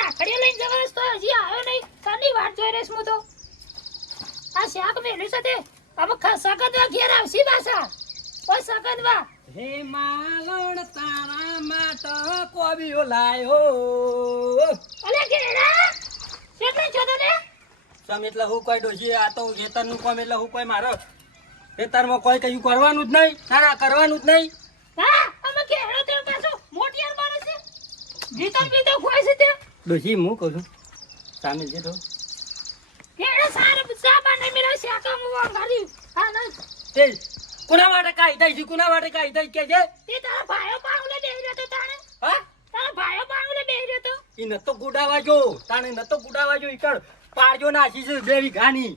રાખડીઓ લઈને જવાસ તો હજી આવ્યો નહીં. તારની વાત જોઈ રહીશ હું તો. આ શાક મેલ્યું છે તે હવે સગદવા ઘેર આવશી પાછા. ઓય સગદવા હે માલણ તારા માટે કોબીઓ લાયો. અલે ઘેડા કેટલે જોતો ને સમ એટલે હું કોઈ ડોશી આ તો ખેતરનું કામ એટલે હું કોઈ મારો ખેતરમાં કોઈ કયું કરવાનું જ નહીં. તારા કરવાનું જ નહીં. હા અમે ઘેડો તે પાછો મોટિયાર મારે છે. ભીતર ભીતર ખોય છે તે ડોશી હું કહું છું સામે જે તો ઘેડા સારે સાબા ને મેરા શાકા મુવા ગાડી. હા ના તે કોના માટે કાઈ થાય છે? કોના માટે કાઈ થાય કે છે? તે તારા ભાઈઓ પાઉલે બેહી રહ્યો તો તાણે. હા તારા ભાઈઓ પાઉલે બેહી રહ્યો તો. ઈ નતો ગુડાવા જો તાણે નતો ગુડાવા જો ઈકડ પાડજો નાસી છે 2 વીઘાની.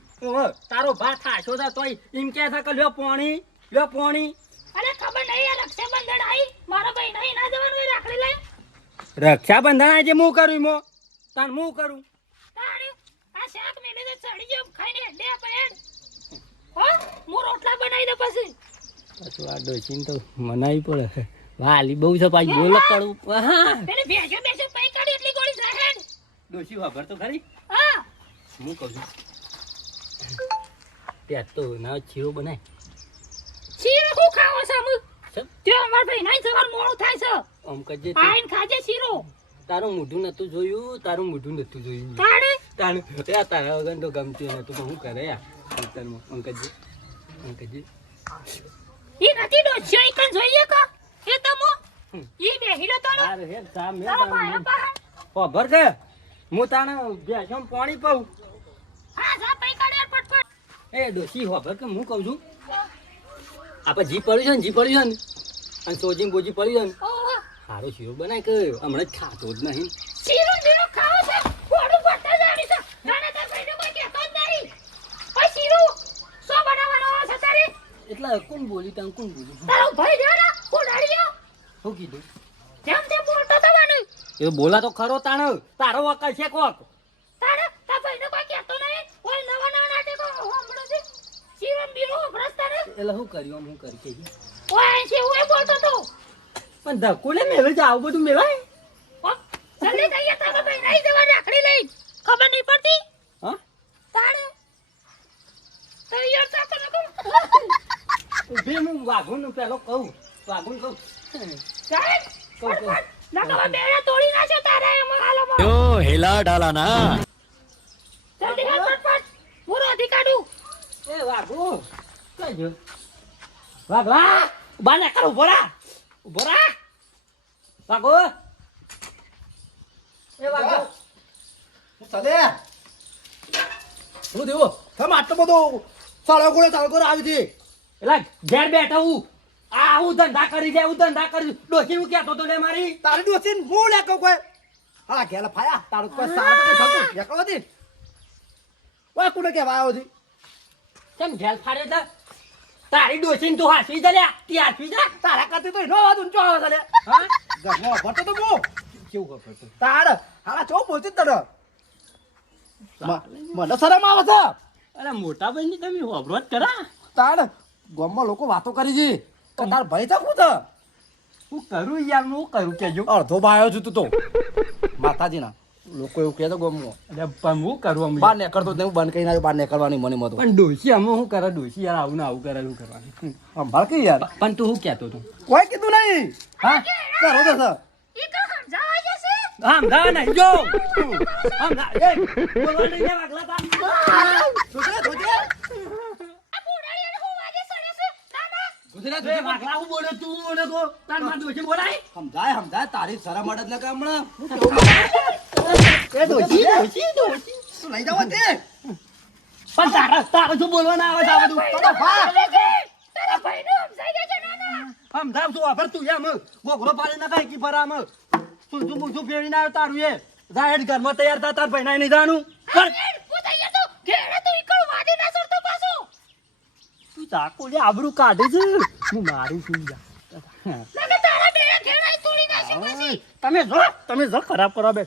તારો ભા થાશો તા તોય એમ કે છે કે લ્યો પોણી. અરે ખબર નહીં આ રક્ષાબંધન આવી મારા ભાઈ નહીં ના જવાનું હોય રાખડી લઈ. રક્ષાબંધન આજે હું કરું મો તાન હું કરું. તાણે આ શાક મેલે તો ચડી જો ખાઈને લે પેડ. હો હું રોટલા બનાવી દે પછી. પાછું આ ડોશીને તો મનાવી પડે. વાલી બહુ છે પાછી બોલ પડું. હા પેલે ભેજો બેસો પૈ કાઢી એટલી ગોળી જાહેર. ડોશી વાભર તો ખરી. હા હું કહું છું ત્યાં તો ના ચીરો બનાય. શીરો હું ખાવો છે હું ચમ તે અમાર ભાઈ નહીં સવાર મોડું થાય છે. આમ કજે આઈન ખાજે શીરો. તારું મોઢું નતું જોયું. તાણે તારું તારા વગર તો ગમતું નતું પણ હું કરે યાર ખેતરમાં. અંકજી ઈ નથી ડોસ્યો ઈ કન જોઈએ કા એ તમો ઈ બેહીલો તો આ રે સામે તારો ભાઈઓ પાહે. વાભર કે હું તાણે બેસમ પાણી પાઉં. હા જા પૈ કાઢે ફટફટ. એ ડોશી વાભર કે હું કહું છું આપણે જી પડ્યું છે ને અને સોજી બોજી પડ્યું છે ને ઓહો સારો શીરો બનાય કે હમણાં જ ખાતો જ નહીં. શીરો શીરો ખાવો છે કોડું પડતા જાડી છે નાના તાર ભાઈને કોઈ કહેતો જ નહીં. ઓય શીરો સો બનાવવાનો છે તારે એટલે કોણ બોલી તારો ભાઈ રહ્યો ને કોડાળિયો શું કીધું? જેમ તે બોલતો તો મને એ બોલા તો ખરો તાણો તારો વકલ છે કોક. તારે તાર ભાઈને કોઈ કહેતો નહીં. ઓય નવા નવા નાટકો હોમડો છે શીરો બીરો ભ્રષ્ટાને એટલે શું કર્યું હું કરી કે ઓય છે ઓય બોલતો તો પણ ધક્કો લે મેળે છે આવું બધું મેળાય. ઓ જલ્દી જઈએ તારા ભાઈ નહીં જવા રાખડી લઈ ખબર નહીં પડતી. હા તારે તૈયાર થા તો નકો ઉભી હું વાઘુનું પેલો કહું. ચાલ નકા બેડા તોડી નાખો તારે એમાં હાલમાં यो हिला डाला ना જલ્દી હાલ ફટફટ હું રોધી કાઢું. એ વાઘુ કઈ જો વાઘા બાને કર ઉભો રા વાઘુ. એ વાઘુ ચાલે હું દેવો તમે આટલો બધો સાળગોળે આવી હતી. એલા ઘેર બેઠા હું હું ધંધા કરી ડોસી હું કહેતો તો લે મારી તારી ડોસીને હું લે કહું કોઈ હા ઘેલા ફાયા તારું કોઈ સારા તો થતું એકલો હતી ઓય કોને કહેવા આવ્યો હતી કેમ ઘેર ફાડે છે તારી ડોસીને તું હાસવી જા લે તી હાસવી જા. તારા કરતી તો એનો અવાજ ઊંચો આવે છે લે હા ઘરમાં ભરતો તો હું કેવું ખબર તાર હાલા ચો બોલતી જ તને મને શરમ આવે છે. અરે મોટા ભાઈ તમે અવરોધ કરા. તાર ગામમાં લોકો વાતો કરી છે કે તાર ભાઈ છે શું છે હું કરું યાર હું કરું કેજો. અડધો બાયો છું તું તો માતાજીના લોકો એવું કહે તો ગામમાં અરે પણ હું કરું અમે બહાર નીકળતો જ નહીં હું બંધ કરીને આવ્યો બહાર નીકળવાની મને મતો પણ ડોસી અમે શું કરે ડોસી યાર આવું ને આવું કરે શું કરવાનું. સંભાળ કે યાર પણ તું શું કહેતો હતો? કોઈ કીધું નહીં હા કરો તો સર ઈ કા સમજાવા જશે સમજા નહીં જો સમજા એ બોલવા નહીં દે વાગલા તા. ગુજરાત આ કોડાળિયાને હું વાગે સડે છે નાના ગુજરાત એ વાગલા હું બોલે તું બોલે તો તાર માં ડોસી બોલાય. સમજાય તારી શરમ અડદ લગે હમણાં એ ડોસી તું લઈ જાવ તે પણ તારા શું બોલવાના આવે છે આ બધું? તારા ભા તારા ભાઈને સમજાઈ ગયો છે નાના સમજાવ છું વાપર તું એમ ગોગરો પાડી ના કઈ કી ફરામ શું પૂછું ફેરીને આવ્યો તારું એ જાહેર ઘરમાં તૈયાર થા તાર ભાઈ નહીં જાણું પણ હું તૈયાર તો ઘેડે તો ઈકળ વાદી ના સરતો પાછો તું ચાકુ લે આબરૂ કાઢે છે હું મારી છું જા. નાના તારા બેડા ઘેડાઈ તોડી નાખી પછી તમે જો ખરાબ કરો બે.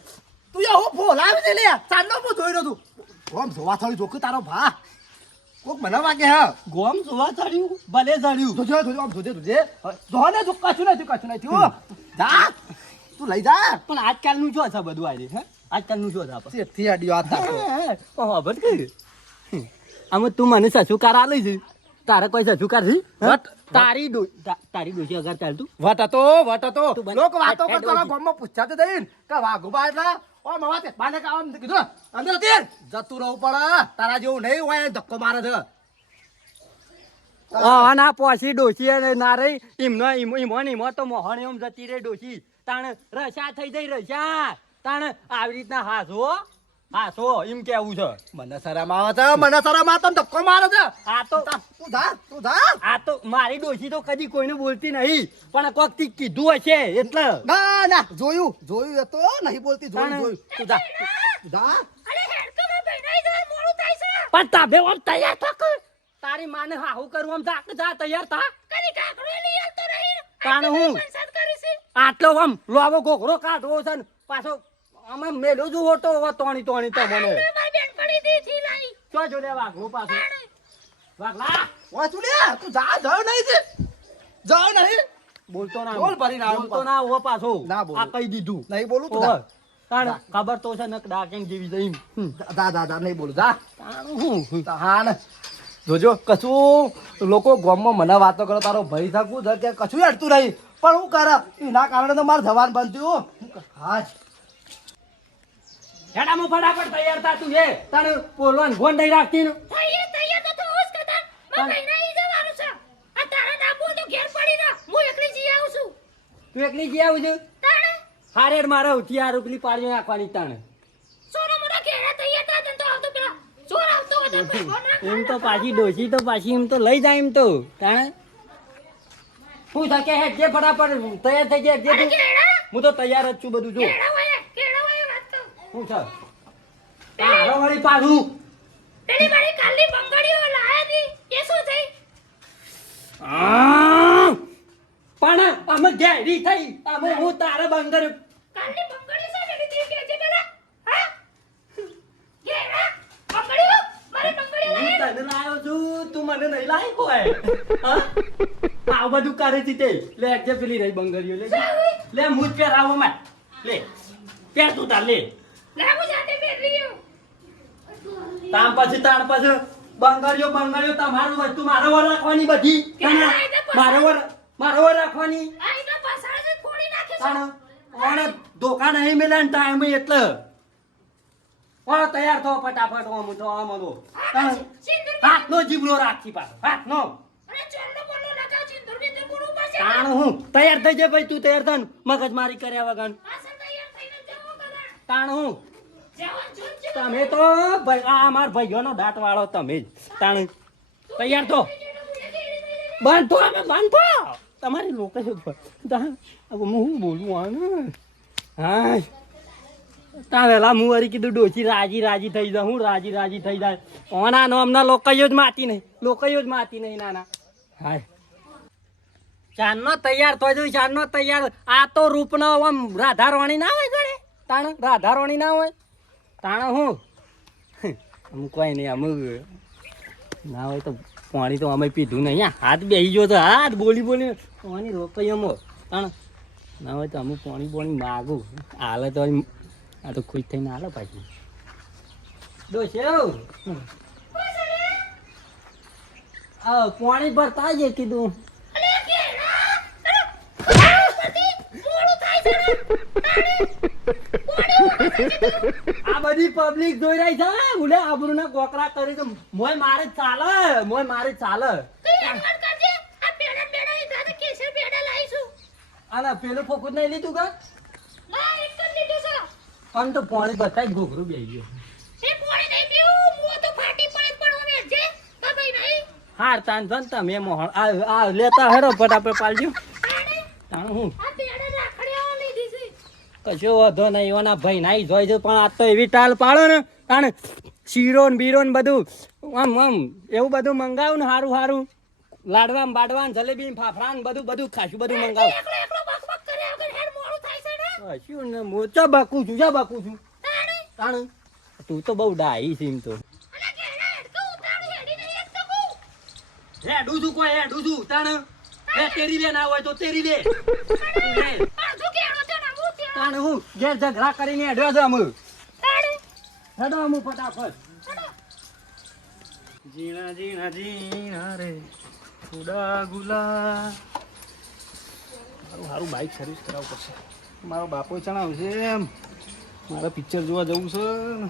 તું યા હું બોલાવી દે લે ચાંદનો હું જોઈ રહ્યો તું કોમ જોવા થોડી જોક તારો ભા કોક મને વાગે હા ગોમ જોવા ચડ્યું ભલે ચડ્યું. જોજે આમ જોજે જો ને જો કશું નથી હો જા તું લઈ જા પણ આજકાલનું શું છે બધું આજે હે આજકાલનું શું છે આપણે શેઠથી અડ્યો આ તારો. ખબર કે આમાં તું મને સસુકાર આલી છે તારે કોઈ સસુકાર છે વટ. તારી ડોશી અગર ચાલતું વટ હતો તું બન- લોકો વાતો હેડ કરતા વળગી. ગામમાં પૂછ્યા તો દઈ કે વાઘુબા એટલે ઓ મવા તે બાને કામ કીધું અંદર હતી જતું રહું પડે તારા જેવું નહીં હોય ધક્કો મારે છે ના પોસી ડોશી અને ના રહી ઈમો તો મોહન એમ જતી રે ડોશી તાણ રસા થઈ જઈ રસા તાણ આવી રીતના હાસો એમ કેવું છે મને શરમ આવે છે મને શરમ આવે તને ધક્કો મારે છે આ તો તું જા આ તો મારી ડોશી તો કદી કોઈને બોલતી નહીં પણ કોક થી કીધું હશે એટલે ના જોયું એ તો નહીં બોલતી તાણે. જોયું તું જા અરે હેડ તો મારા ભાઈના ઈ જરા મોડું થાય છે. પણ તાબે આમ તૈયાર થક તારી માને હાહુ કરું આમ જા તૈયાર થા કદી કાકડો લઈ આવતો નહીં. તાણે હું? પંચાયત કરી છે. આટલો આમ લોવો ઘોઘરો કાઢવો છે ને પાછો આમાં મેલો જો હોતો હવે તોણી તો મને મારી બેનપણી દીથી લાઈ. ચો જો લે વાઘરો પાછો વાઘલા ઓય તું લે તું જાવ નહીં છે જાવ નહીં બોલતો ના બોલ ભરીને આવ્યો બોલતો ના હો પાછો ના બોલું. આ કહી દીધું નહીં બોલું તું ઓવે. તાણે ખબર તો છે ને ડાકેન જેવી જઈ જા નહીં બોલું જા હું હા ને જોજો કશું લોકો ગામમાં મને વાતો કરો તારો ભાઈ શકું છે કે કશું અડતું નહીં પણ હું કરે એના કારણે તો મારે જવાન બનતું હા હેડામાં ફટાફટ તૈયાર થા તું એ તાણે બોલવાન ફોન નહીં રાખતી ને તૈયાર તો થવું જ કદાચ. મારા ભાઈના ઈ જવાનું છે. આ તારા ના બોલ તો ઘેર પડી રહે. હું એકલી જઈ આવું છું. તું એકલી જી આવું છું તાણે હારે મારે ઉઠી આ રોકલી પાડી નાખવાની તાણે સોનો મોટા ઘેરા તૈયાર થા તને તો આવતો પેલા ચોર આવતો હતો ભાઈ ફોન રાખ. એમ તો પાછી ડોશી તો પાછી એમ તો લઈ જાય એમ તો તાણે હું થકે હેડ જે ફટાફટ તૈયાર થઈ જાય અરે જે ઘેરા હું તો તૈયાર જ છું બધું જો ઘેરા હોય વાત તો. શું છે તારો વળી પાછું પેલી મારી કાલની બંગડીઓ લાયા હતી એ શું થઈ? પણ અમે ઘેરી થઈ અમે હું તારા બંદર કાલની બંગડી છે પેલી તે કે છે પેલા હા ઘેરા બંગડીઓ મારી બંગડી હું લાયા. તને લાવ્યો છું તું મને નહીં લાવી કોઈ હા આવું બધું કરે છે તે લે જે પેલી રહી બંગરીઓ લે લે મુજ પહેરાવો માં લે પહેર તું તાર લે લાગુ જાતે પહેર્યો. તાણ પછી બંગરીઓ તમારું વસ્તુ મારો વર રાખવાની બધી મારો વર રાખવાની આ એના પાછળ જ ફોડી નાખે છે. તાણ ઓને ધોકા નહીં મેલે ને ટાઈમ એટલે ઓને તૈયાર થો ફટાફટ ઓમ તો આમ હલો સિંદૂર હાથનો જીબડો રાખી પાછો હાથનો અને ચોરનો બોલો લગાવ સિંદૂર બિંદૂર પૂરું પડશે. તાણ હું તૈયાર થઈ જાય ભાઈ તું તૈયાર થન મગજ મારી કર્યા વગર પાછળ તૈયાર થઈને જવો કદાચ. તાણ હું જવાન જોજો. તમે તો ભાઈ આ અમાર ભાઈઓનો દાંત વાળો તમે જ તાણ તૈયાર થો બાંધો અમે બાંધો તમારી લોકો છે હું બોલું આને હા તા વેલા હું વળી કીધું ડોસી રાજી થઈ જાય હું રાજી થઈ જાય ઓના નો અમના લોકોયો જ માતી નહીં નાના હાય ચાંદનો તૈયાર થઈ જાય ચાંદનો તૈયાર આ તો રૂપનો આમ રાધારવાણી ના હોય ગણે તાણ રાધારવાણી ના હોય તાણ હું અમુક કોઈ નહીં અમુક ના હોય તો પાણી તો અમે પીધું નહીં હાથ બેસી ગયો તો હાથ બોલી પાણી રોકાઈ અમો તાણ ના હોય તો અમુક પાણી માગું હાલે તો આ તો ખુશ થઈને હાલો પાછી ડોસ્યો પાણી ભરતા જ કીધું અલે ઘેરા પતિ મોડું થાય છે ને. આ બધી પબ્લિક જોઈ રહી છે ઉલે આબરૂના કોકરા કરી તો મોય મારે જ ચાલે તું એમ કર કરજે. આ બેડા ઈ દાદા કેસર બેડા લાવીશું. અને પેલું ફોકું નહીં લીધું કે ના એક જ લીધું છે. પણ તો પાણી બતાય ઘોઘરું બેસી ગયો એ પાણી નહીં પીવું. મું તો ફાટી પડે પણ હવે જે તો ભાઈ નહીં. હાર તાન તમે મોહન આ લેતા હેરો ફટાફટ પાલજો તાણ હું આ બેડા રાખડીઓ લીધી છે. કશો વધો નહીં એવાના ભાઈ નાઈ જોઈ છે પણ આ તો એવી ટાલ પાડો ને તાણ શીરો ને બીરો ને બધું આમ એવું બધું મંગાવું ને સારું લાડવા બાડવા જલેબી ફાફડા ને બધું ખાસું બધું મંગાવું એકલો બકબક કર્યા વગર હેડ મોડું થાય છે ને. કશું ને હું ચા બાકું છું તાણે તાણ તું તો બહુ ડાહી છે એમ તો અલે ઘેરા હેડ તો ઉતારું હેડી નહીં એક તો કહું. હેડું તાણ તેરી લે ના હોય તો તેરી લે અડધું ઘેરો છે ને હું ત્યાં તાણ હું ઘેર ઝઘડા કરીને હેડ્યો છે અમે તાણે હેડો અમે ફટાફટ હેડો. જીણા જીણા જીણા રે થોડા ગુલા મારું બાઈક સર્વિસ કરાવવું પડશે મારો બાપો ચણાવશે એમ મારે પિક્ચર જોવા જવું છે ને.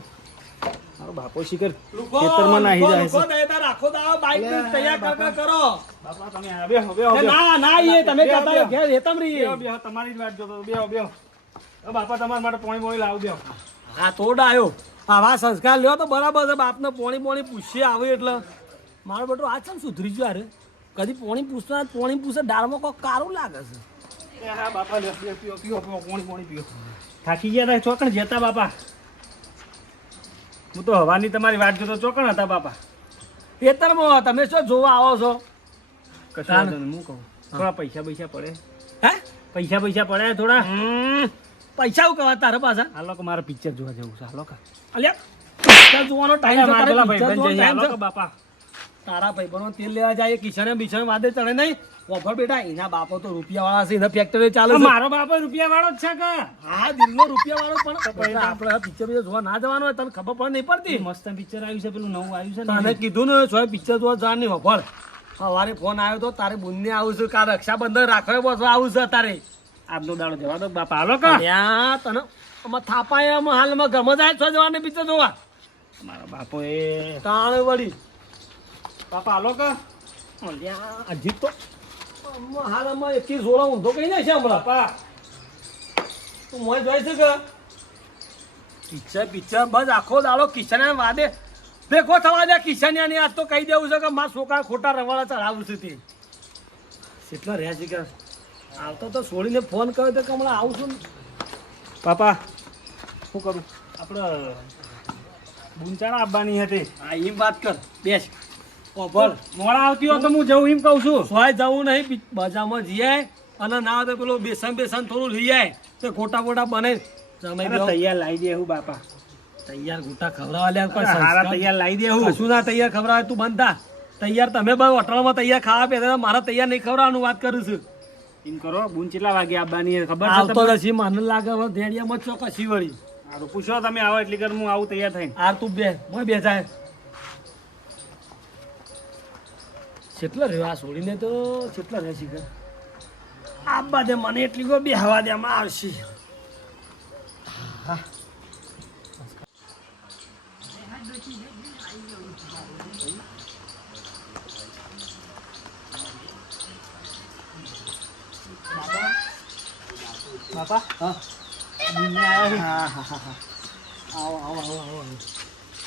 મારો બાપો શિખર ખેતરમાં નાહી જાય છે રાખો દા બાઈક તૈયાર કરો બાપા તમે આ બેહો બેહો ના ના એ તમે કહેતા ઘેર હેતમ રહી બેહો બેહો તમારી જ વાટ જોતો બેહો બેહો બાપા તમારા માટે પોણી લાવું બેહો હા તોડ આવ્યો આવા સંસ્કાર લ્યો તો બરાબર છે બાપને પોણી પૂછીએ આવે એટલે મારો બેટો આ ચમ સુધરી ગયો અરે કદી પોણી પૂછે દાળમાં કોઈ કારું લાગે છે એ હા બાપા લ્યો પીઓ પીઓ પીઓ પીઓ પોણી પીઓ થાકી ગયા હતા ચોકણ જતા બાપા હું તો હવાની તમારી વાટ જોતો ચોકણ હતા બાપા ખેતરમાં તમે શું જોવા આવો છો કશું વાંધો નહીં, હું કહું થોડા પૈસા પડે હે પૈસા પડે થોડા પૈસા હું કહેવા તારા પાછા હાલો કે મારે પિક્ચર જોવા જવું છે હાલો કા અલ્યા પિક્ચર જોવાનો ટાઈમ છે તારે પેલા પિક્ચર ભાઈબંધ જોવાનો જઈએ, ટાઈમ હાલો છે કે બાપા તારા ભાઈબંધો તેલ લેવા જાય કિશન બિશન વાદે ચડે નહીં વફર બેટા એના બાપો તો રૂપિયા વાળા છે એના ફેક્ટરી ચાલે છે મારો બાપો રૂપિયા વાળો જ છે કે હા દિલનો રૂપિયા વાળો પણ આપણે પિક્ચર જોવા ના જવાનું હોય તને ખબર પણ નહીં પડતી મસ્ત પિક્ચર આવ્યું છે પેલું નવું આવ્યું છે તને ને કીધું ને છો પિક્ચર જોવા જવાનું નહીં વફર સવારે ફોન આવ્યો તો તારે બુનને આવું છે કા રક્ષાબંધન રાખડે બસવા આવું છે તારે આજનો દાડો જવા દો બાપા હાલો કા ત્યાં તને આમાં થાપાય હાલમાં ઘરમાં જાય છો જવાનું પિક્ચર જોવા મારો બાપો એ તાણ વળી બાપા હાલો કા અલ્યા હજી તો હાલમાં એકી જોડા ઊંધો કઈ જાય છે હમણાં બાપા તું મોય જોઈ છે કે પિક્ચર બસ આખો દાડો કિશન વાદે ભેગો થવા દે કિશનિયાની આજ તો કહી દેવું છે કે મારા છોકરા ખોટા રવાડા ચડાવું છે તે કેટલા રહ્યા છે કે આવતો તો છોડીને ફોન કર્યો તો કે હમણાં આવું છું ને બાપા શું કરું આપણે બુંચાણા આપવાની હતી હા એમ વાત કર બેસ ઓભળ મોડા આવતી હોય તો હું જવું એમ કહું છું સોય જવું નહીં બજારમાં જઈએ અને ના તો પેલું બેસન થોડું લઈ જાય તો ખોટા બને અરે તૈયાર લાવી દે હું બાપા તૈયાર ગોટા ખવડાવવા લ્યા કોઈ હારા સંસ્કાર તૈયાર લાવી દે હું કશું ના તૈયાર ખવડાવે તું બંધા તૈયાર તમે ભાઈ હોટલમાં તૈયાર ખાવા પીતા મારા તૈયાર નહીં ખવડાવવાનું વાત કરું છું એમ કરો બુન કેટલા વાગે આવવાની ખબર છે આવતો તમને? નથી મને લાગે હવે ધેડિયામાં ચોકસી વળી હારું, પૂછો તમે આવો એટલી કર હું આવું તૈયાર થઈને આર તું બે મોય બે જાય કેટલા રહ્યો આ છોડીને તો કેટલા રહે છે આ બાદે મને એટલી કોઈ બે હવા દેવામાં આવશે બાપા હા હા આવો આવો આવો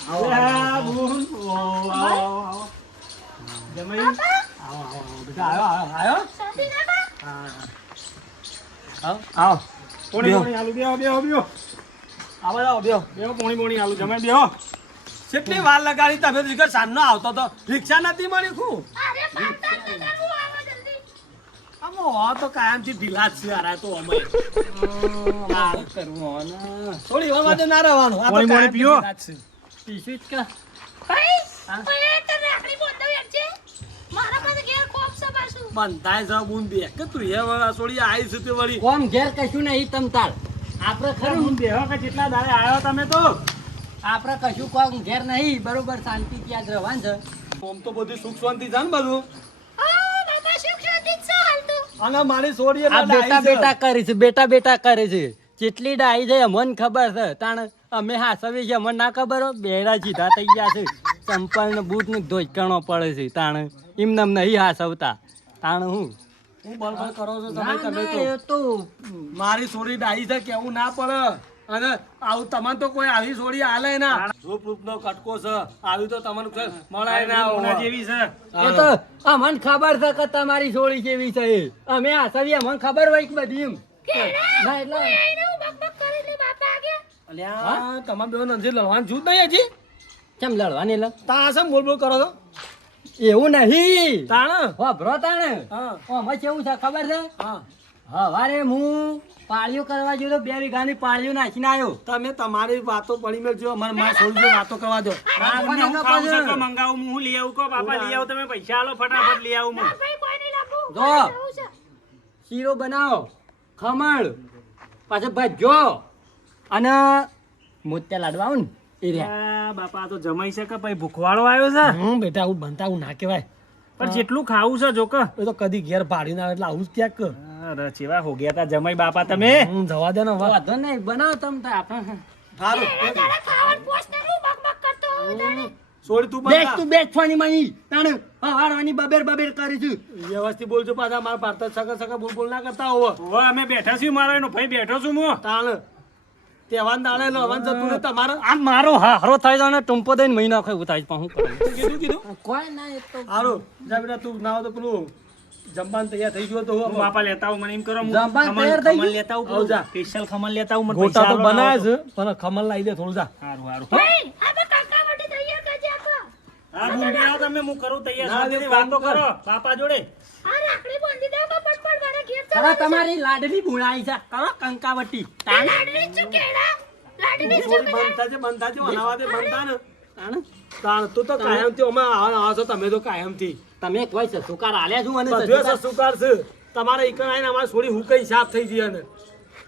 આવો આ બુન આવો જમાઈ આવો આવો બેટા આવ્યો શાંતિ કાકા આવો પોણી આલુ બેહો આવો આવો બેહો બેહો પોણી આલુ જમાઈ બેહો કેટલી વાર લગાડી તમે તો જીગર સાંજનો આવતો તો રિક્ષા નથી મળી ખું અરે પાટા જવાનું આવો જલ્દી આમાં તો કાયમથી ઢીલા જ છે યાર આ તો અમે થોડી વાર માટે ના રહેવાનું આ તો પોણી કાયમથી પીવો? ઢીલા જ છે. પીશું જ કે ભાઈ હા? ઓય તે રાખડી બોંધો એમ છે મારા પાસે ઘેર કોપ છે પાછું બંધાય છે બુન બે કે તું એ વળા છોડી આવી છે તે વળી કોમ ઘેર કશું નહીં તમ તાર આપણે ખરું બુન બેહો કે કેટલા દાડે આવ્યો તમે તો આપણે કશું કોમ ઘેર નહીં બરોબર શાંતિ ત્યાં જ રહેવાનું છે આમ તો બધું સુખ શાંતિ છે ને બધું આ બાપા સુખ શાંતિ જ છે હાલ તો અને મારી છોડી આ બેટા બેટા કરે છે બેટા કરે છે જેટલી ડાઈ છે અમને ખબર છે તાણ અમે હાસવી છે અમને ના ખબર હોય બેડા સીધા થઈ ગયા છે ચંપલ ને બૂટ ને ધોઈકણો પડે છે તાણ એમ નમ નહીં હાસવતા તાણ હું હું બળબળ કરો છો ના, તમે ના, એ તો તો મારી છોડી ડાઈ છે કેવું ના પડે અને આવું તમને તો કોઈ આવી છોડી હાલે ના જો નો કટકો છે આવી તો તમને કોઈ મળાય ના ઉના હોય. જેવી છે એ તો અમને ખબર છે કે તમારી છોડી કેવી છે એ. અમે હાસવી અમને ખબર હોય કે બધી એમ ના એટલે આઈને હું બકબક કરી લે બાપા આગે અલ્યા તમારે બેન અંજે લડવાનું જૂથ નહીં હજી કેમ લડવાની લ તા છે બોલ કરો છો એવું નહીં તાણ વાપરો તાણે હા અમે કેવું છે ખબર છે હા હવારે હું પાળીઓ કરવા ગયો તો 2 વીઘાની પાળીઓ નાખીને આવ્યો તમે તમારી વાતો પડી મેળજો અમારે માં છોડી વાતો કરવા દો મને હું ખાવું છે કે મંગાવું હું લઈ આવું કો બાપા લઈ આવું તમે પૈસા આલો ફટાફટ લઈ આવું હું ભાઈ કોઈ નહીં લાગુ જો. જવું છે શીરો બનાવો ખમણ પાછો ભજો અને મોત્યા લાડવા આવું ને એ રહ્યા આ બાપા આ તો જમાઈ છે કે પછી ભૂખવાળો આવ્યો છે બેટા આવું બનતા આવું ના કહેવાય પણ જેટલું ખાવું છે જોક એ તો કદી ઘેર પાડીને આવે એટલે આવું જ ક્યાંક અરે ચેવા હો ગયા તા જમાઈ બાપા તમે જવા દે ને હવે વાંધો નહીં બનાવો તમે તો આપણે તારા ખાવાનું પોસ્ટ ને હું બકબક કરતો હોઉં તને. સોળી તું બેસ તું બેસવાની મની તાણે હવારવાની બબેર બબેર કરી છું વ્યવસ્થિત બોલજો પાછા મારા ભારત સગા બોલ ના કરતા હોવ હવે અમે બેઠા છીએ મારો એનો ભાઈ બેઠો છું હું તાણ તહેવાર દાડે લવન જતું ને તમારે આ મારો હારો થાય છે અને ટુંપો દઈને મહિના ખાય ઉતારી પણ હું કરું કીધું કોઈ ના એ તો હારું જા બેટા તું ના હોય તો પેલું જમવાનું તૈયાર થઈ ગયો તો હું બાપા લેતા આવું મને એમ કરો જમવાનું તૈયાર થઈ ગયું? લેતા આવું જા સ્પેશિયલ ખમણ લેતા આવું મને ગોટા તો પૈસા બનાવે છે પણ ખમણ લાવી દે થોડું જા હારું હારું ભાઈ આપણે કાકા માટે તૈયાર કરજે આખો. હા બુંડી આવો તમે હું કરું તૈયાર શાંતિથી વાતો કરો બાપા જોડે આ રાખડી બાંધી દે કે પટપટ મારા ઘેર હવે જવાનું છે. તમારી લાડલી ભૂણાઈ છે કરો કંકાવટી આ લાડવી શું કેડા? લાડવી શું બધા? બંધ થાજે વનાવા દે બંધતા ને તાણ તું તો કાયમ થી અમે આવો છો તમે તો કાયમ થી તમે કોઈ સસુકાર આલ્યા છું અને બધું સસુકાર છે તમારે ઈકણ આવીને અમારે છોડી હુકઈ સાફ થઈ ગઈ અને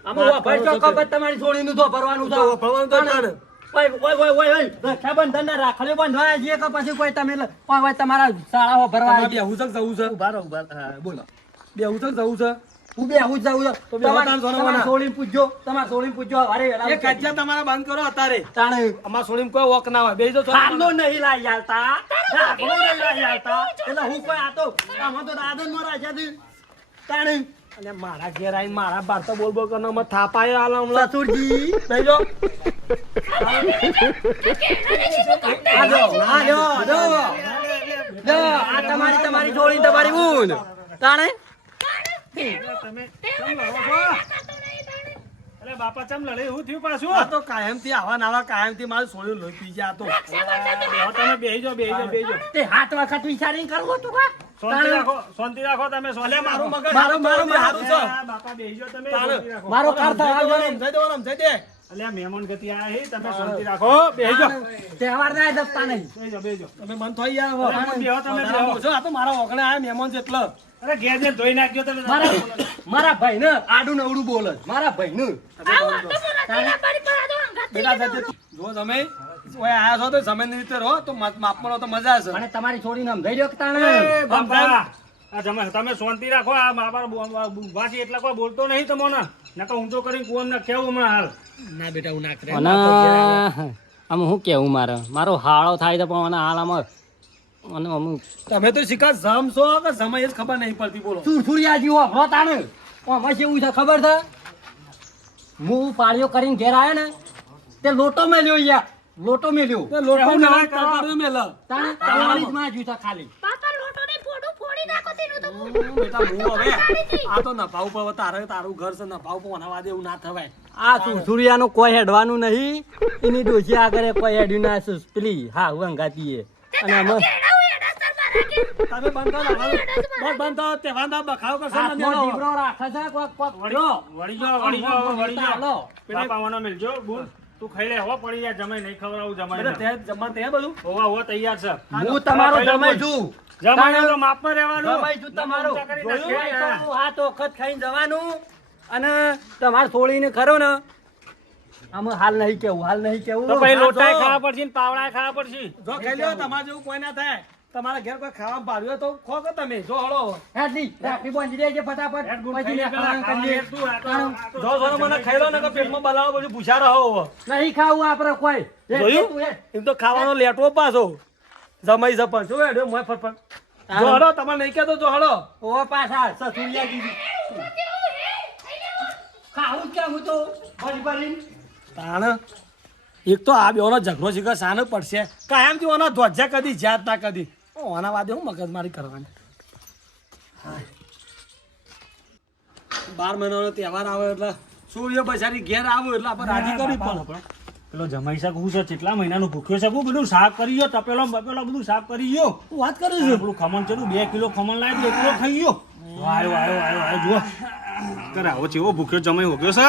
આમાં વાપર તો કપત તમારી છોડીનું તો ભરવાનું છે ભરવાનું તો તાણ ઓય રક્ષાબંધન ના રાખડીઓ બંધવાયા છીએ કે પછી કોઈ તમે ઓય તમારા શાળાઓ ભરવા તમારે બેહું છે કે જવું છે ઉભા રહો હા બોલો બેહું છે કે જવું છે હું બે હું જાઉં છું તો બે તાણ સોના તમારે છોડીને પૂછજો તમારે છોડીને પૂછજો અરે એ કજ્જા તમારા બંધ કરો અત્યારે તાણે અમાર છોડીને કોઈ વોક ના હોય બેસી જો હાલો નહીં લાઈ આલતા હાલો નહીં લાઈ આલતા એટલે હું કોઈ આતો આમાં તો દાદન માં રાજા છે તાણે અને મારા ઘેર આવીને મારા બાર તો બોલ બોલ કરનો મત થાપાય હાલ હમણાં સસુરજી બેસી જો આ તમારી છોડી તમારી ઊન તાણે અરે બાપા ચમ લડે એવું થયું પાછું આ તો કાયમ થી આવા નાવા કાયમ થી મારું છોડ્યું લોહી પી ગયા તો તમે બેહી જો તે હાથ વખત વિચારીને કરવો તું કા શાંતિ રાખો તમે સોલે મારું મગજ મારું હારું છે બાપા બેહી જો તમે શાંતિ રાખો. મારો કાર થવા સમજાઈ દે અલ્યા મહેમાન ગતિ આયા હે તમે શાંતિ રાખો બેહી જો તહેવાર ના દસતા નહીં બેહી જો તમે મન થઈ યાર બેહો તમે બેહો જો આ તો મારા ઓગણે આયા મહેમાન છે એટલે અરે ઘેર જે ધોઈ નાખજો તમે મારા ભાઈ ને આડું ને અવડું બોલે મારા ભાઈ ને આવું તો પૂરા તૈયાર કરી પડે તો અંગાત થઈ બેટા જવાનું. જો તમે ઓય આયા છો તો સમયની રીતે રહો તો માપમાં રહો તો મજા આવશે અને તમારી છોડીને સમજાઈ દો કે તાણે એ બાપા આ તમે શાંતિ રાખો આ મારા વાસી એટલા કોઈ બોલતો નહીં તમને નકર ઊંચો કરીને કુવમ ને કેવું હમણાં હાલ ના બેટા હું ના કરે અને આમ હું કેવું મારો હાળો થાય છે પણ હાલ આમાં અને અમુક તમે તો શિકાર જમ છો કે સમય જ ખબર નહીં પડતી બોલો સુરસુરિયા જેવો હમણાં તાણે આમાં કેવું છે ખબર છે હું પાળીઓ કરીને ઘેર આવ્યો ને તે લોટો મેલ્યો યાર લોટો મેલ્યો તે લોકો ના કરતા મેલ તાણે તમારી જ માં જૂતા ખાલી બાપા લોટો ને ફોડું ફોડી નાખો તેનું તો હું બેટા હું હવે આ તો નભાવ પર તારું ઘર છે નભાવ પર વનાવા દે એવું ના થવાય આ સુરસુરિયાનું કોઈ હેડવાનું નહીં એની ડોસી આગળ કોઈ હેડ્યું ના પેલી હા વંગાતી અને અમે કેડા હું એડા સર મારા ઘેર. તમે બંધ તહેવાર ના બખાવ કરશો ને હાથમાં દીપડો રાખે છે કોક વળી જાઓ હાલો. બાપા વનો મિલજો બોલ તું ખાઈ લે હો પડી જાય જમાઈ નહીં ખવડાવું જમાઈ તે જમવા તે બધું હોવા તૈયાર છે હું તમારો જમાઈ છું જમાઈ તો માપમાં રહેવાનું જમાઈ છું તમારો ઊંચા કરી નાખીએ. હાથ વખત ખાઈને જવાનું અને તમારે છોડીને ખરો ને આમાં હાલ નહીં કેવું તો પછી લોટાય ખાવા પડશે ને પાવડાય ખાવા પડશે જો ખાઈ લ્યો તમારે જેવું કોઈ ના થાય તમારા ઘેર કોઈ ખાવા પાડ્યું તો ખો કે તમે જો હળો હેડલી રાખડી બાંધી દેજે ફટાફટ હેડ ગુડ પછી ખાઈ લે પેલા ખાવાનું કરીએ. જો જો મને ખાઈ લો ને કે પેટમાં બલાવો બધું ભૂસા રહો નહીં ખાવું આપણે કોઈ જોયું? તું હેડ. એમ તો ખાવાનો લેટવો પાછો જમાઈ સપન શું હેડ્યો મોય ફટફટ જો હળો તમારે નહીં કહેતો જો હળો ઓ પાછા સસુરિયા દીદી ખાવું જ કેમ હું તો ભરી ભરીને તાણ એક તો આ બેઓનો ઝઘડો શીખર સાનો પડશે કાયમ થી ઓના ધ્વજા કદી જાત ના કદી ઓના વાદે હું મગજમારી કરવાની 12 મહિનાનો તહેવાર આવે એટલે સૂર્ય બજારી ઘેર આવે એટલે આપણે રાજી કરવી પડે પેલો જમાઈ શાક હું છે કેટલા મહિનાનું ભૂખ્યો છે હું બધું સાફ કરી ગયો તપેલો બપેલો બધું સાફ કરી ગયો હું વાત કરું છું પેલું ખમણ ચડું 2 કિલો ખમણ લાવી 1 કિલો ખાઈ ગયો આયો જુઓ કરે આવો ચેવો ભૂખ્યો જમાઈ હો ગયો છે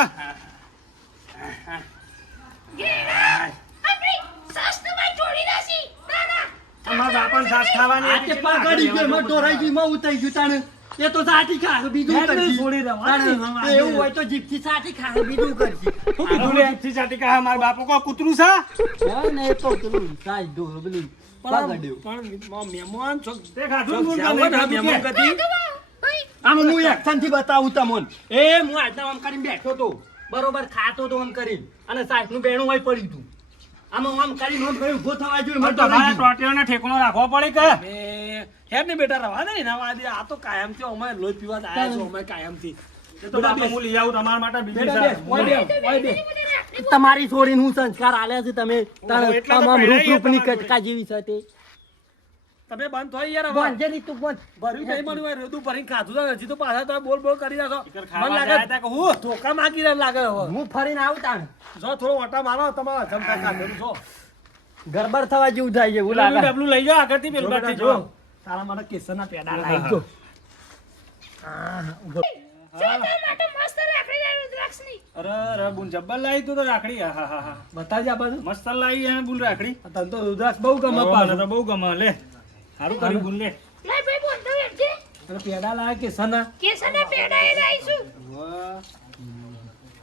આપણી સાસ તો ભાઈ છોડી નાસી. ના ના તમારા બાપાને સાસ ખાવાની આ તે પાઘડી ગયો, એમાં ઢોરાઈ ગઈ, એમાં ઉતારી ગયું તાણે. એ તો સાચી ખાશે બીજું હેડ નહીં કરશે. છોડી રહેવા તાણે દે, હા, વાંધો એવું હોય તો જીભથી સાચી ખાશે બીજું કરશે. શું કીધું લે? જીભથી ચાટી કહે, મારા બાપુ કોઈ કૂતરું છે? હા ને એ તો પેલું સાચ ડોહ પેલું પગડ્યું. પણ મહેમાન છો તે ખાધું ચોક ને જાવ બોલ ને ખાધું મહેમાન કે? ભાઈ આમ હું એક્શન થી બતાવું તમને. એ હું આજના આમ કરીને બેઠો તો બરોબર ખાતો તો આમ કરીને અને સાહેબ નું બેણું હોય પડ્યું હતું. આમાં આમ કરીને આમ કરીને ઊભો થવા જોઈએ. પણ મને તો તમારે લાગ્યું. ટોટિયાનો ઠેકાણો રાખવો પડે કે હેડ ને બેટા રવા દે ને રવા દે. આ તો કાયમથી અમે લોહી પીવા જ આયા છો અમે કાયમથી. એ તો બાપા હું લઈ આવું તમારા માટે બીજી બેટા સાર. બેસ, ઓય બેસ, ઓય બેસ. તમારી છોડીને હું સંસ્કાર આલ્યા છે તમે તાણે એટલે તો આમ આમ પહેરાઈએ રૂપરૂપની તમારી કટકા જેવી છે તે તમે બંધ થઈ યાર હવે. બોલ જેની તું બોલ. ભર્યું નહીં મળ્યું હોય, રોદું ભરીને ખાધું છે. હજી તો પાછા તમે બોલ બોલ કરી રાખો. ખાવા મને ગયા લાગે હું ધોકા માગી રહ્યા લાગે હવે. હું ફરીને આવું તાણે જો થોડો ઓટા મારો તમારા જમતા કાઢેલું છો. ગરબર થવા જેવું થાય છે એવું પેલું લાગે. ડબલું લઈ જાઓ આગળથી પેલું જો બાજુથી બેટા, જો. તારા માટે કેસરના પેડા લાઈ લાવી જો. દો. જો તાર માટે મસ્ત રાખડી લાવ્યો રુદ્રાક્ષની. અરે બુન જબ્બર લાવી તું તો રાખડી હા હા હા બતાવજે આ બાજુ. મસ્ત લાવી હે બુન રાખડી તને તો રુદ્રાક્ષ બહુ ગમે મને પાછું. તો બહુ ગમે લે સારું કર્યું બુન લે લે ભાઈ બોંધો વેચજે. અને પેડા લાવે કેસરના. કેસરના પેડા એ લાવીશું.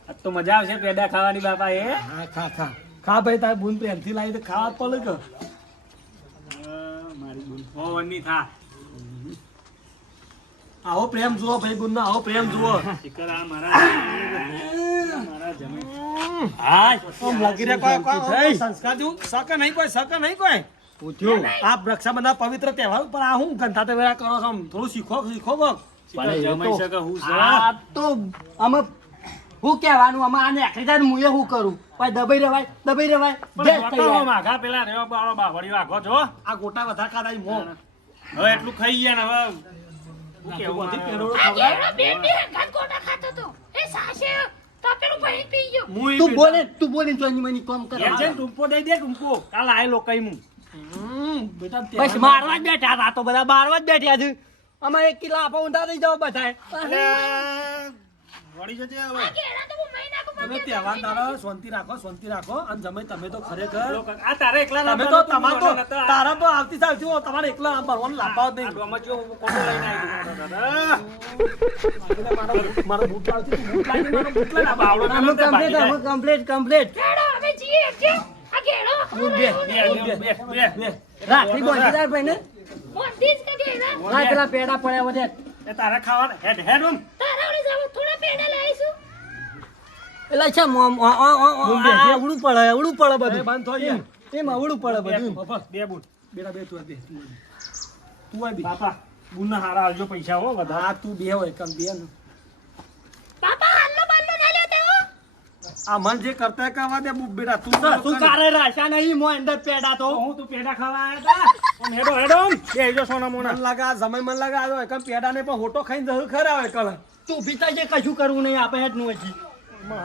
આજ તો મજા આવશે પેડા ખાવાની બાપા એ હા ખા ખા ખા ભાઈ તારે બૂન પ્રેમથી લાવી તો ખાવા જ પડે કે. મારી બુન હોવાની થા આવો પ્રેમ જુઓ ભાઈ બુનનો આવો પ્રેમ જુઓ. શિકર આ મારા જમીન હા આમ લાગી રહ્યા કોઈ સંસ્કાર જેવું સકે નહીં કોઈ પૂછ્યું આ રક્ષાબંધન પવિત્ર તહેવાર પર આ હું ગંધા તે વેળા કરો છો આમ થોડું શીખો કોક. શિકર જમાઈ શકે હું છે આ તો અમે હું કહેવાનું અમે આને આખરી જાય હું એ હું કરું ભાઈ દબાઈ રેવાય પણ ભેંસ થઈ જોતો જાય. માઘા પેલા રેવા બાળો બાવળીઓ આગો છો આ ગોટા વધારે ખાધા ઈ મોં. હવે એટલું ખાઈ ગયા ને હવે શું કેવું બધી મારે? પેરોડો આ ખવડાવે. ઘેરો બે હંગાત ગોટા ખાતો તો. એ સાસે તપેલું ભરી પી ગયો. મું ઈ તું બેટા. બોલે ચોની મની કામ કરે ઘેર જઈને ટૂંપો દઈ દે ટૂંપો કાલ આયેલો કઈ હું બેટા બસ તહેવાર- મારવા જ બેઠા હતા તો બધા મારવા જ બેઠ્યા છે અમે 1 કિલો આપા ઊંધા થઈ જાવ બધાય વળી જજે આ હવે ઘેરા તો હું મહિના કો તમે તહેવાર દાડો શાંતિ રાખો અને જમે તમે તો ખરેખર આ તારે એકલા તમે તો તમારે તો તારા તો આવતી ચાલતી હો તમારે એકલા આમ ભરવાનું લાપાવ જ નહીં. મારો બૂટ લાવતી તું બૂટ લાવી મારો બૂટ લાવી. બાવળો અમે કમ્પ્લીટ ઘેરો હવે જીએ એકજે. આ ઘેરો રાખડી બોંધીદાર ભાઈ ને બોંધીસ કે ઘેરા. ના પેલા પેડા પડ્યા વધે તારા ખાવાના હેડ હેડ ઓમ તારા ઓલે જાવ થોડા પેડા લાવીશું. એટલે છે અવળું પડે બધું એ બંધ થઈ ગયા. એમ અવળું પડે બધું બસ, બે બુટ બેટા બે તું આ બે. તું આ બે. બાપા બુનના હારા આવજો પૈસા હો બધા હા તું બે હોય કમ બે ને. બાપા હાલનો બાલનો ના લેતે હો. આ મન જે કરતા કરવા દે બુટ બેટા તું તું કારે રાશા નહીં મો અંદર પેડા તો હું તું પેડા ખાવા આયા તા ઓમ હેડો હેડો ઓમ બે જો સોના મોના મન લાગે આ સમય મન લાગે આ કમ પેડા ને પણ હોટો ખાઈને જરૂર ખરા હોય કલ તું ભીતા જે કશું કરવું નહીં આપણે હેડ નું હજી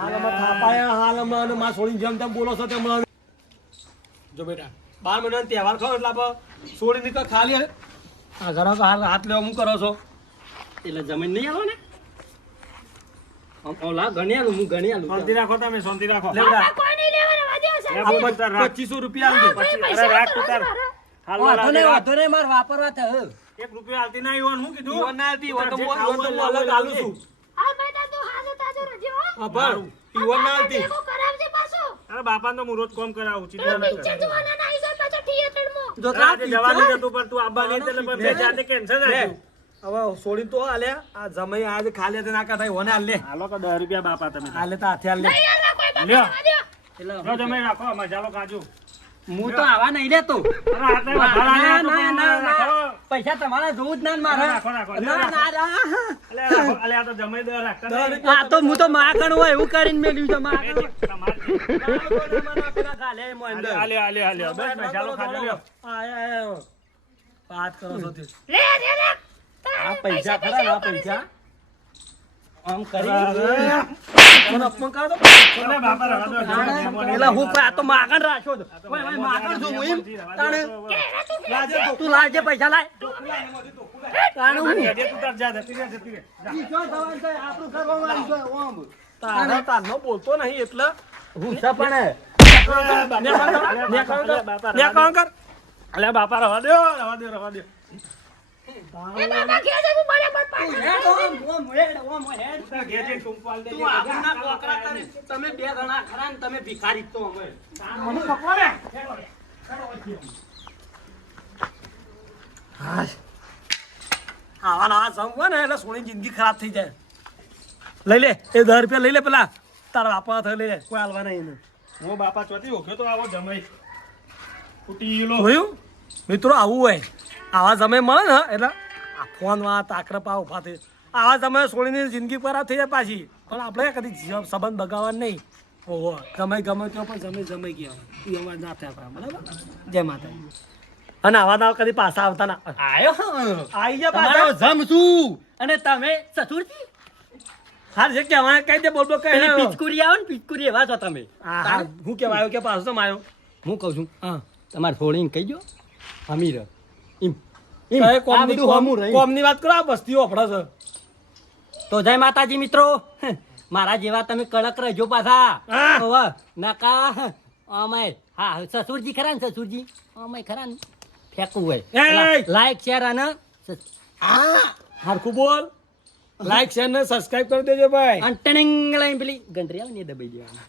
હાલમાં થાપાયા હાલમાં અને માં છોડીને જેમ તેમ બોલો છો તેમ જો બેટા 12 મહિનાનો તહેવાર ખરો એટલે આપણે છોડી નીકળ ખાલી આ ઘણા હાથ લેવા હું કરો છો એટલે જમીન નહીં આવો ને ઓલા ગણી આલું હું ગણી આલું શાંતિ રાખો તમે શાંતિ રાખો લે બેટા બાપા કોઈ નહીં લેવા રવા દે સાહેબ. લે બુટ તાર રાખ 2500 રૂપિયા આલજે. ભાઈ અરે પૈસા રાખ તું કરો તાર મારા. હાલ વાંધો નહીં રાખ. વાંધો નહીં મારે વાપરવા થાય 1 રૂપિયો આલતી ના આવ્યો હું કીધું ઈવન ના આલતી, ઈવન તો જે હું- ખાવું ઈવન તો હોય હું અલગ લાવો આલું છું. આ બેટા તો હાજો તાજો રજો હો. હા પણ ઈવન ના આલતી. ભેગો કરાવજે પાછો. અરે બાપાને તો હું રોજ કોમ કરાવું છું પેલો પિક્ચર જોવાના ના આવી જાય પાછો થિયેટરમાં. જો આજે જવાનું હતું પણ તું આબા નહીં એટલે મેં બે જાતે કેન્સલ લે. રાખ્યું હવે છોડીને તો આલ્યા આ જમાઈ આજે ખાલી હતી નાકા થાય ઓને આલ લે હાલો તો 10 રૂપિયા બાપા તમે આલે તો હાથે આલ લે નહીં યાર રાખો એ બાપા લ્યો. રવા દો. જો તમે રાખો મજાલો કાજુ હું તો આવા નહીં લેતો અરે હાથે વધારે આલ્યા તો પણ રાખો. પૈસા તમારા જોવું જ ના ને મારે રાખો, રાખો. ના, ના, ના. અલે આ તો જમાઈ દે રાખતા દસ નહીં. આ તો હું તો માગણ હોય એવું કરીને મેલ્યું છે માગણ. તમારે આલે આલે આલે બસ મજાલો ખાજો લ્યો વાત કરો છો તે લે લે લે. આ પૈસા ખરા ને આ પૈસા આમ કરી મને અપમાન કરો તો અલે બાપા રવા દો પેલા હું કોઈ આ તો માગણ રાખ્યો તો ઓય, ઓય, માગણ છું હું એમ તાણે તું લાવજે પૈસા લાય તાણે હું તું તાર જા જતી રહે જતી રહે ઈ જો થવાનું છે, આપણું કરવામાં આવી જાય, ઓમ. તારા તારનો બોલતો નહીં એટલે હું છે પણ અલે બાપા રવા દો રવા દો એ બાબા ઘેર છે હું બરાબર પાછો હેડ ઓમ હેડ ઘેર જઈને ટૂંપવાલ દે. તું આપણા કોકરા તમે બે જણા ખરા ને તમે ભિખારી જ તો અમે મને પકવા દે. આવા નવા સમ હોય ને એટલે સોની જિંદગી ખરાબ થઈ જાય. લઈ લે એ 10 રૂપિયા લઈ લે પેલા તારા બાપા હાથે લઈ લે કોઈ હાલવા નહીં એને. હું બાપા ચોથી ઓળખ્યો તો આવો જમાઈ તૂટી ગયેલો. જોયું મિત્રો આવું હોય આવા સમય મળે ને એટલે આ ફોન માં તાકરપા ઉભા થઈ આવા સમયે સોળીની જિંદગી ખરાબ થઈ જાય પાછી. પણ આપણે કદી સંબંધ બગાવવા નહીં. ઓહો સમય ગમે તો પણ સમય ગયા એ અમારે ના થયા પાછા, બરાબર. જય માતા. અને આવા ના કદી પાછા આવતા ના આયો આવી જા તમારો પાછા. જમ છું અને તમે સસુરજી હાર છે કહેવાય કઈ દે બોલ બોલ કઈ પેલી ના. પિચકુરી આવે ને પિચકુરી એવા છો તમે હા હા હું કેવા આવ્યો કે પાછો તમે આવ્યો. હું કહું છું હા તમારે છોડીને કહી દો અમીર એમ કઈ આ કોમની બધું હમું રહ્યું. કોમની વાત કરો આ બસ્તીઓ અફડા છે. તો જય માતાજી મિત્રો મારા જેવા તમે કડક રહેજો પાછા હા. ઓવા નાકા અમાય હા સસુરજી ખરા ને સસુરજી અમાય ખરા ને ફેંકવું હોય એય! લાઈક શેર અને હરખું બોલ લાઈક શેર ને સબસ્ક્રાઇબ કરી દેજો ભાઈ. ટનિંગ લાઈન પેલી ઘંટરી આવે ને એ દબાઈ દેવાની